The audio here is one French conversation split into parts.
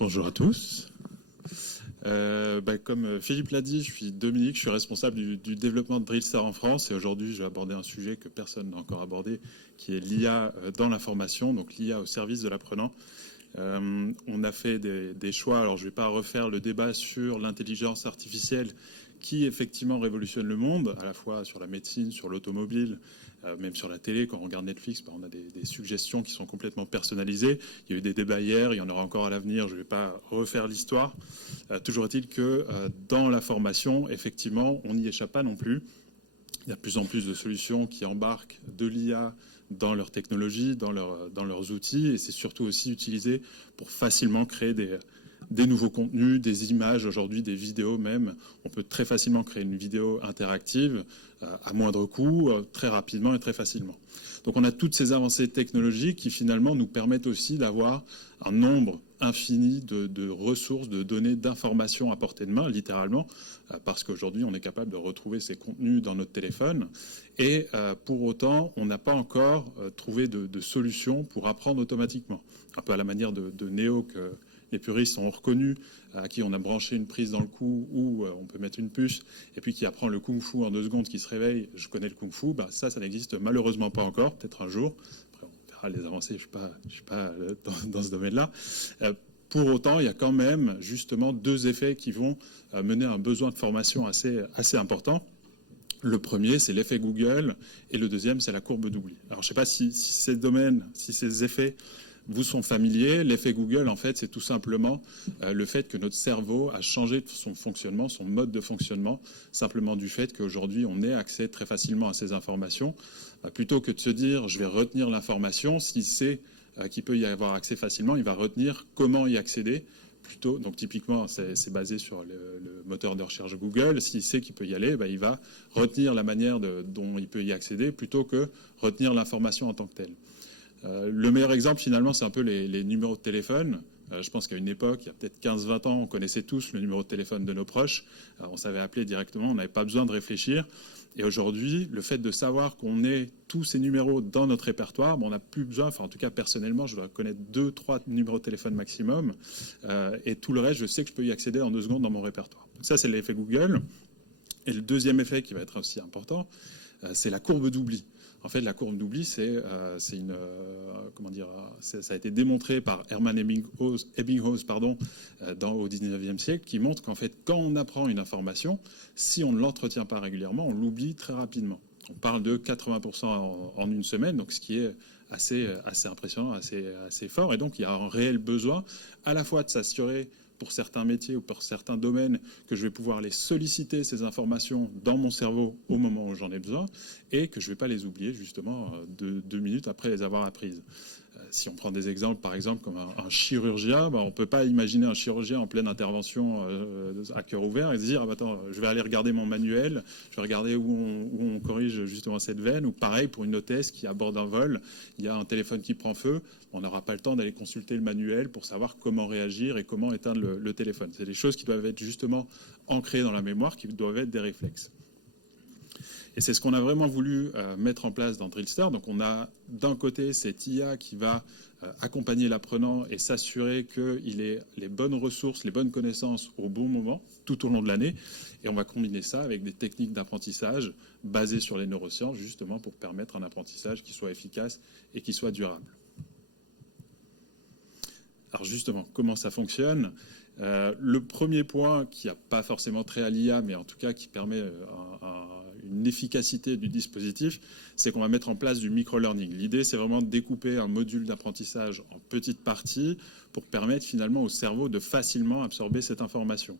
Bonjour à tous. Comme Philippe l'a dit, je suis Dominique, je suis responsable du développement de Drillstar en France et aujourd'hui je vais aborder un sujet que personne n'a encore abordé qui est l'IA dans la formation, donc l'IA au service de l'apprenant. On a fait des choix, alors je ne vais pas refaire le débat sur l'intelligence artificielle qui effectivement révolutionne le monde, à la fois sur la médecine, sur l'automobile, même sur la télé. Quand on regarde Netflix, on a des suggestions qui sont complètement personnalisées. Il y a eu des débats hier, il y en aura encore à l'avenir, je ne vais pas refaire l'histoire. Toujours est-il que dans la formation, effectivement, on n'y échappe pas non plus. Il y a de plus en plus de solutions qui embarquent de l'IA dans leurs technologies, dans leurs outils, et c'est surtout aussi utilisé pour facilement créer des nouveaux contenus, des images, aujourd'hui des vidéos même. On peut très facilement créer une vidéo interactive à moindre coût, très rapidement et très facilement. Donc on a toutes ces avancées technologiques qui finalement nous permettent aussi d'avoir un nombre infini de ressources, de données, d'informations à portée de main, littéralement, parce qu'aujourd'hui on est capable de retrouver ces contenus dans notre téléphone. Et pour autant, on n'a pas encore trouvé de solution pour apprendre automatiquement. Un peu à la manière de Néo que les puristes ont reconnu, à qui on a branché une prise dans le cou ou on peut mettre une puce, et puis qui apprend le kung-fu en 2 secondes, qui se réveille, je connais le kung-fu, ça n'existe malheureusement pas encore, peut-être un jour. Après, on verra les avancées, je ne suis pas dans ce domaine-là. Pour autant, il y a quand même justement 2 effets qui vont mener à un besoin de formation assez important. Le premier, c'est l'effet Google, et le deuxième, c'est la courbe d'oubli. Alors, je ne sais pas si ces domaines, si ces effets vous sont familiers. L'effet Google, en fait, c'est tout simplement le fait que notre cerveau a changé son fonctionnement, son mode de fonctionnement, simplement du fait qu'aujourd'hui, on ait accès très facilement à ces informations. Plutôt que de se dire, je vais retenir l'information, s'il sait qu'il peut y avoir accès facilement, il va retenir comment y accéder. Plutôt, donc typiquement, c'est basé sur le moteur de recherche Google. S'il sait qu'il peut y aller, il va retenir la manière dont il peut y accéder plutôt que retenir l'information en tant que telle. Le meilleur exemple, finalement, c'est un peu les numéros de téléphone. Je pense qu'à une époque, il y a peut-être 15-20 ans, on connaissait tous le numéro de téléphone de nos proches. On savait appeler directement, on n'avait pas besoin de réfléchir. Et aujourd'hui, le fait de savoir qu'on ait tous ces numéros dans notre répertoire, on n'a plus besoin, enfin en tout cas personnellement, je dois connaître 2-3 numéros de téléphone maximum. Et tout le reste, je sais que je peux y accéder en 2 secondes dans mon répertoire. Donc ça, c'est l'effet Google. Et le deuxième effet qui va être aussi important, c'est la courbe d'oubli. En fait, la courbe d'oubli, ça a été démontré par Hermann Ebbinghaus, au 19e siècle, qui montre qu'en fait, quand on apprend une information, si on ne l'entretient pas régulièrement, on l'oublie très rapidement. On parle de 80% en une semaine, donc ce qui est assez impressionnant, assez fort. Et donc, il y a un réel besoin à la fois de s'assurer pour certains métiers ou pour certains domaines, que je vais pouvoir les solliciter, ces informations, dans mon cerveau au moment où j'en ai besoin, et que je ne vais pas les oublier, justement, 2 minutes après les avoir apprises. Si on prend des exemples, par exemple, comme un chirurgien, on ne peut pas imaginer un chirurgien en pleine intervention à cœur ouvert et se dire, attends, je vais aller regarder mon manuel, je vais regarder où on corrige justement cette veine, ou pareil pour une hôtesse qui aborde un vol, il y a un téléphone qui prend feu, on n'aura pas le temps d'aller consulter le manuel pour savoir comment réagir et comment éteindre le téléphone. C'est des choses qui doivent être justement ancrées dans la mémoire, qui doivent être des réflexes. Et c'est ce qu'on a vraiment voulu mettre en place dans Drillstar. Donc on a d'un côté cette IA qui va accompagner l'apprenant et s'assurer qu'il ait les bonnes ressources, les bonnes connaissances au bon moment, tout au long de l'année. Et on va combiner ça avec des techniques d'apprentissage basées sur les neurosciences, justement pour permettre un apprentissage qui soit efficace et qui soit durable. Alors justement, comment ça fonctionne ? Le premier point qui n'a pas forcément trait à l'IA, mais en tout cas qui permet une efficacité du dispositif, c'est qu'on va mettre en place du micro-learning. L'idée, c'est vraiment de découper un module d'apprentissage en petites parties pour permettre finalement au cerveau de facilement absorber cette information.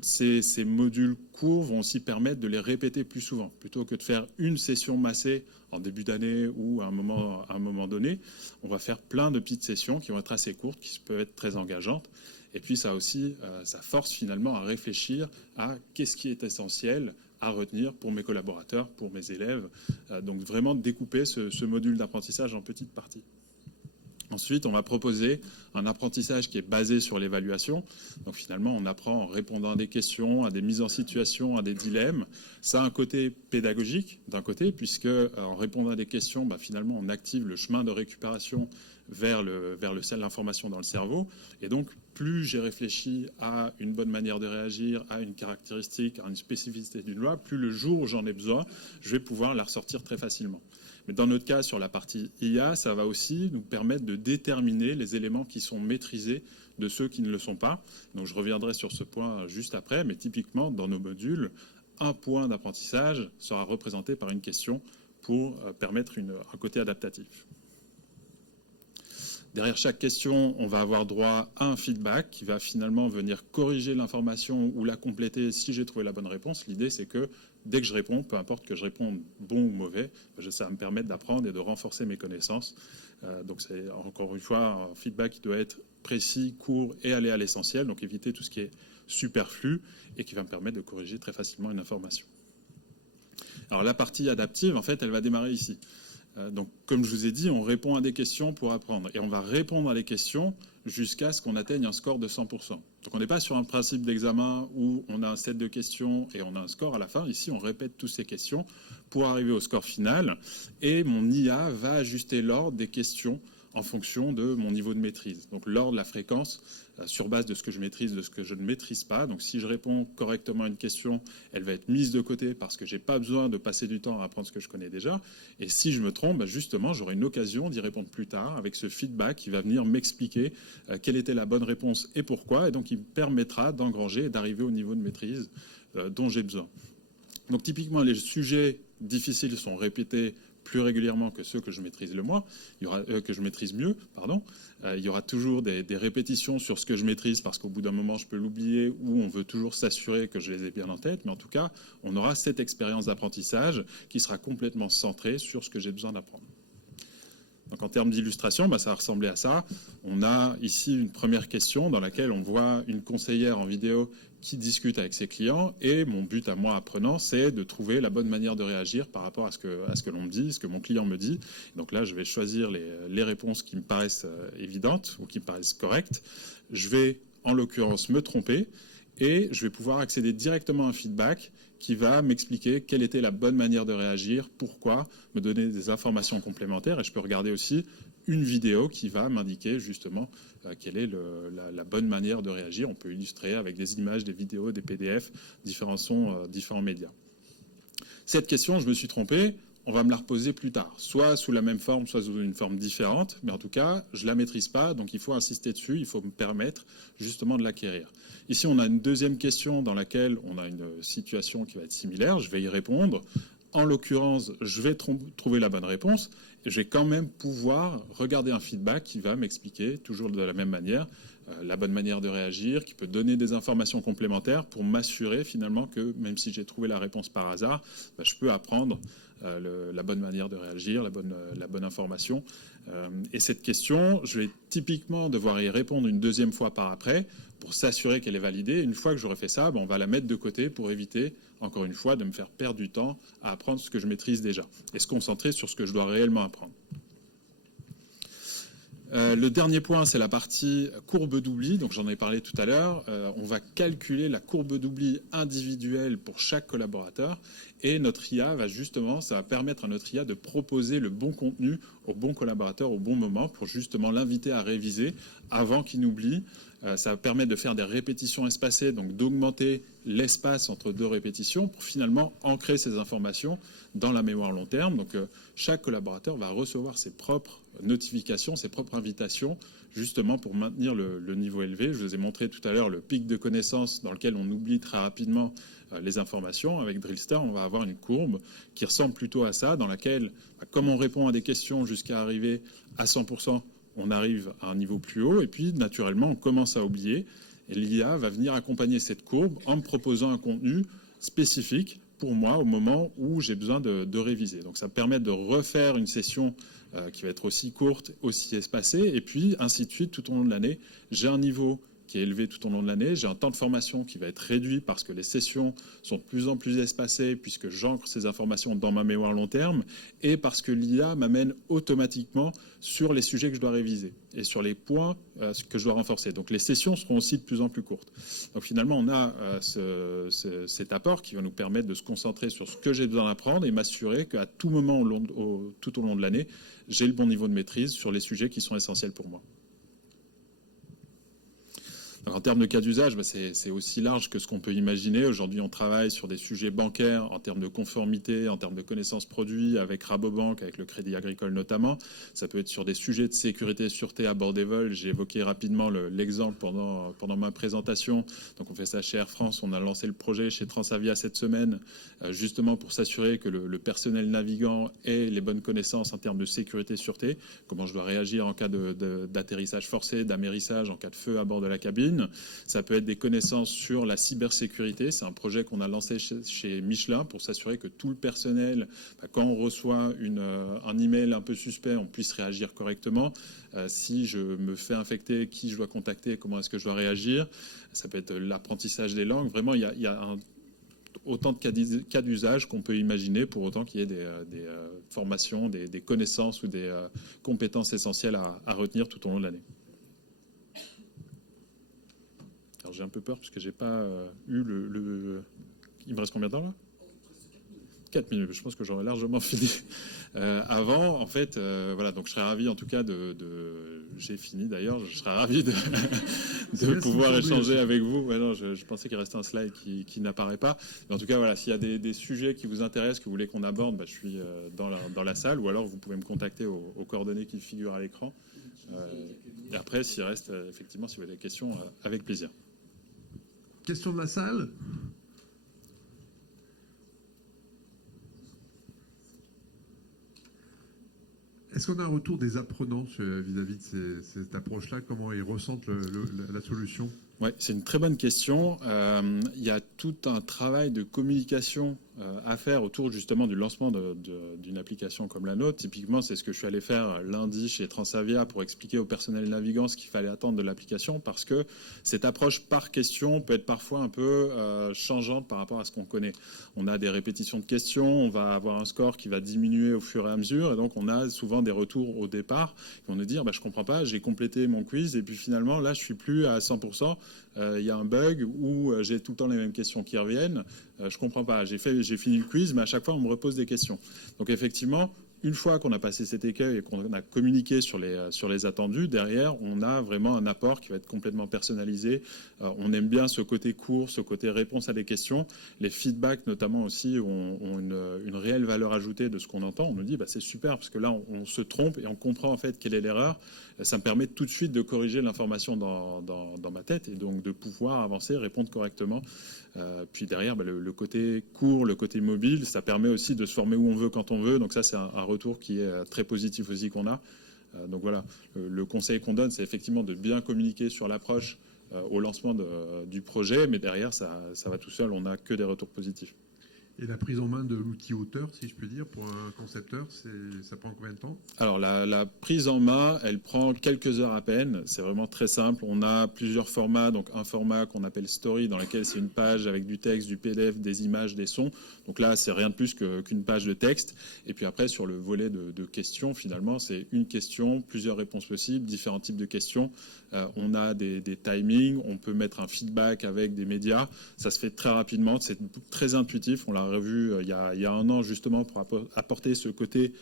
Ces modules courts vont aussi permettre de les répéter plus souvent. Plutôt que de faire une session massée en début d'année ou à un moment donné, on va faire plein de petites sessions qui vont être assez courtes, qui peuvent être très engageantes. Et puis ça aussi, ça force finalement à réfléchir à qu'est-ce qui est essentiel à retenir pour mes collaborateurs, pour mes élèves. Donc vraiment découper ce module d'apprentissage en petites parties. Ensuite, on va proposer un apprentissage qui est basé sur l'évaluation. Donc finalement, on apprend en répondant à des questions, à des mises en situation, à des dilemmes. Ça a un côté pédagogique d'un côté, puisque en répondant à des questions, finalement, on active le chemin de récupération vers l'information dans le cerveau. Et donc, plus j'ai réfléchi à une bonne manière de réagir, à une caractéristique, à une spécificité d'une loi, plus le jour où j'en ai besoin, je vais pouvoir la ressortir très facilement. Mais dans notre cas, sur la partie IA, ça va aussi nous permettre de déterminer les éléments qui sont maîtrisés de ceux qui ne le sont pas. Donc je reviendrai sur ce point juste après, mais typiquement, dans nos modules, un point d'apprentissage sera représenté par une question pour permettre un côté adaptatif. Derrière chaque question, on va avoir droit à un feedback qui va finalement venir corriger l'information ou la compléter si j'ai trouvé la bonne réponse. L'idée, c'est que dès que je réponds, peu importe que je réponde bon ou mauvais, ça va me permettre d'apprendre et de renforcer mes connaissances. Donc c'est encore une fois un feedback qui doit être précis, court et aller à l'essentiel, donc éviter tout ce qui est superflu et qui va me permettre de corriger très facilement une information. Alors la partie adaptive, en fait, elle va démarrer ici. Donc, comme je vous ai dit, on répond à des questions pour apprendre. Et on va répondre à des questions jusqu'à ce qu'on atteigne un score de 100%. Donc, on n'est pas sur un principe d'examen où on a un set de questions et on a un score à la fin. Ici, on répète toutes ces questions pour arriver au score final. Et mon IA va ajuster l'ordre des questions en fonction de mon niveau de maîtrise. Donc, l'ordre, la fréquence, sur base de ce que je maîtrise, de ce que je ne maîtrise pas. Donc, si je réponds correctement à une question, elle va être mise de côté parce que je n'ai pas besoin de passer du temps à apprendre ce que je connais déjà. Et si je me trompe, justement, j'aurai une occasion d'y répondre plus tard avec ce feedback qui va venir m'expliquer quelle était la bonne réponse et pourquoi. Et donc, il me permettra d'engranger et d'arriver au niveau de maîtrise dont j'ai besoin. Donc, typiquement, les sujets difficiles sont répétés plus régulièrement que ceux que je maîtrise mieux. Il y aura toujours des répétitions sur ce que je maîtrise parce qu'au bout d'un moment, je peux l'oublier ou on veut toujours s'assurer que je les ai bien en tête. Mais en tout cas, on aura cette expérience d'apprentissage qui sera complètement centrée sur ce que j'ai besoin d'apprendre. Donc en termes d'illustration, ça va ressembler à ça. On a ici une première question dans laquelle on voit une conseillère en vidéo qui discute avec ses clients et mon but à moi apprenant, c'est de trouver la bonne manière de réagir par rapport à ce que l'on me dit, ce que mon client me dit. Donc là, je vais choisir les réponses qui me paraissent évidentes ou qui me paraissent correctes. Je vais en l'occurrence me tromper et je vais pouvoir accéder directement à un feedback qui va m'expliquer quelle était la bonne manière de réagir, pourquoi, me donner des informations complémentaires. Et je peux regarder aussi une vidéo qui va m'indiquer justement quelle est la bonne manière de réagir. On peut illustrer avec des images, des vidéos, des PDF, différents médias. Cette question, je me suis trompé, on va me la reposer plus tard, soit sous la même forme, soit sous une forme différente, mais en tout cas, je ne la maîtrise pas, donc il faut insister dessus, il faut me permettre justement de l'acquérir. Ici, on a une deuxième question dans laquelle on a une situation qui va être similaire, je vais y répondre. En l'occurrence, je vais trouver la bonne réponse et je vais quand même pouvoir regarder un feedback qui va m'expliquer, toujours de la même manière, la bonne manière de réagir, qui peut donner des informations complémentaires pour m'assurer finalement que même si j'ai trouvé la réponse par hasard, je peux apprendre la bonne manière de réagir, la bonne information. Et cette question, je vais typiquement devoir y répondre une deuxième fois par après pour s'assurer qu'elle est validée. Une fois que j'aurai fait ça, on va la mettre de côté pour éviter, encore une fois, de me faire perdre du temps à apprendre ce que je maîtrise déjà et se concentrer sur ce que je dois réellement apprendre. Le dernier point, c'est la partie courbe d'oubli. Donc j'en ai parlé tout à l'heure. On va calculer la courbe d'oubli individuelle pour chaque collaborateur. Et notre IA ça va permettre à notre IA de proposer le bon contenu au bon collaborateur au bon moment pour justement l'inviter à réviser avant qu'il n'oublie. Ça va permettre de faire des répétitions espacées, donc d'augmenter l'espace entre deux répétitions pour finalement ancrer ces informations dans la mémoire long terme. Donc chaque collaborateur va recevoir ses propres notifications, ses propres invitations, justement pour maintenir le niveau élevé. Je vous ai montré tout à l'heure le pic de connaissances dans lequel on oublie très rapidement les informations. Avec Drillstar, on va avoir une courbe qui ressemble plutôt à ça, dans laquelle, comme on répond à des questions jusqu'à arriver à 100%, on arrive à un niveau plus haut, et puis naturellement, on commence à oublier. Et l'IA va venir accompagner cette courbe en me proposant un contenu spécifique pour moi au moment où j'ai besoin de réviser. Donc ça me permet de refaire une session qui va être aussi courte, aussi espacée, et puis ainsi de suite tout au long de l'année. J'ai un niveau qui est élevé tout au long de l'année. J'ai un temps de formation qui va être réduit parce que les sessions sont de plus en plus espacées puisque j'ancre ces informations dans ma mémoire long terme et parce que l'IA m'amène automatiquement sur les sujets que je dois réviser et sur les points que je dois renforcer. Donc les sessions seront aussi de plus en plus courtes. Donc finalement, on a cet apport qui va nous permettre de se concentrer sur ce que j'ai besoin d'apprendre et m'assurer qu'à tout moment tout au long de l'année, j'ai le bon niveau de maîtrise sur les sujets qui sont essentiels pour moi. Alors, en termes de cas d'usage, c'est aussi large que ce qu'on peut imaginer. Aujourd'hui, on travaille sur des sujets bancaires en termes de conformité, en termes de connaissances produits, avec Rabobank, avec le Crédit Agricole notamment. Ça peut être sur des sujets de sécurité et sûreté à bord des vols. J'ai évoqué rapidement l'exemple pendant ma présentation. Donc, on fait ça chez Air France. On a lancé le projet chez Transavia cette semaine, justement pour s'assurer que le personnel navigant ait les bonnes connaissances en termes de sécurité et sûreté. Comment je dois réagir en cas d'atterrissage forcé, d'amérissage, en cas de feu à bord de la cabine. Ça peut être des connaissances sur la cybersécurité. C'est un projet qu'on a lancé chez Michelin pour s'assurer que tout le personnel, quand on reçoit un email un peu suspect, on puisse réagir correctement. Si je me fais infecter, qui je dois contacter, comment est-ce que je dois réagir. Ça peut être l'apprentissage des langues. Vraiment, il y a autant de cas d'usage qu'on peut imaginer pour autant qu'il y ait des formations, des connaissances ou des compétences essentielles à retenir tout au long de l'année. Alors j'ai un peu peur parce que j'ai pas eu Il me reste combien de temps là ? 4 minutes. Je pense que j'aurais largement fini avant. En fait, voilà. Donc je serais ravi, en tout cas, j'ai fini d'ailleurs. Je serais ravi de pouvoir échanger avec vous. Ouais, non, je pensais qu'il restait un slide qui n'apparaît pas. Mais en tout cas, voilà. S'il y a des sujets qui vous intéressent, que vous voulez qu'on aborde, je suis dans la salle, ou alors vous pouvez me contacter aux coordonnées qui figurent à l'écran. Et après, s'il reste, effectivement, si vous avez des questions, avec plaisir. Question de la salle ? Est-ce qu'on a un retour des apprenants vis-à-vis de cette approche-là ? Comment ils ressentent la solution ? Oui, c'est une très bonne question. Il y a tout un travail de communication à faire autour justement du lancement d'une application comme la nôtre. Typiquement, c'est ce que je suis allé faire lundi chez Transavia pour expliquer au personnel navigant ce qu'il fallait attendre de l'application, parce que cette approche par question peut être parfois un peu changeante par rapport à ce qu'on connaît. On a des répétitions de questions, on va avoir un score qui va diminuer au fur et à mesure, et donc on a souvent des retours au départ qui vont nous dire je comprends pas, j'ai complété mon quiz et puis finalement là je suis plus à 100%. Il y a un bug où j'ai tout le temps les mêmes questions qui reviennent. Je comprends pas. J'ai fini le quiz, mais à chaque fois, on me repose des questions. Donc, effectivement, une fois qu'on a passé cet écueil et qu'on a communiqué sur les attendus, derrière, on a vraiment un apport qui va être complètement personnalisé. On aime bien ce côté court, ce côté réponse à des questions. Les feedbacks, notamment aussi, ont une réelle valeur ajoutée de ce qu'on entend. On nous dit, c'est super, parce que là, on se trompe et on comprend en fait quelle est l'erreur. Ça me permet tout de suite de corriger l'information dans ma tête et donc de pouvoir avancer, répondre correctement. Puis derrière, le côté court, le côté mobile, ça permet aussi de se former où on veut, quand on veut. Donc ça, c'est un retour qui est très positif aussi qu'on a. Donc voilà, le conseil qu'on donne, c'est effectivement de bien communiquer sur l'approche au lancement du projet, mais derrière, ça va tout seul, on n'a que des retours positifs. Et la prise en main de l'outil auteur, si je puis dire, pour un concepteur, ça prend combien de temps ? Alors, la prise en main, elle prend quelques heures à peine. C'est vraiment très simple. On a plusieurs formats. Donc, un format qu'on appelle Story, dans lequel c'est une page avec du texte, du PDF, des images, des sons. Donc là, c'est rien de plus qu'une page de texte. Et puis après, sur le volet de questions, finalement, c'est une question, plusieurs réponses possibles, différents types de questions. On a des timings. On peut mettre un feedback avec des médias. Ça se fait très rapidement. C'est très intuitif. On l'a revu il y a un an, justement, pour apporter ce côté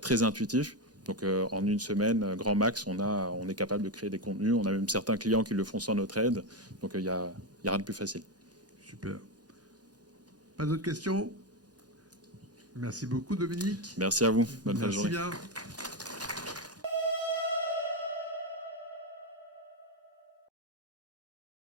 très intuitif. Donc en une semaine, grand max, on est capable de créer des contenus. On a même certains clients qui le font sans notre aide. Donc il y a rien de plus facile. Super. Pas d'autres questions ? Merci beaucoup, Dominique. Merci à vous. Bonne fin de journée. Merci bien.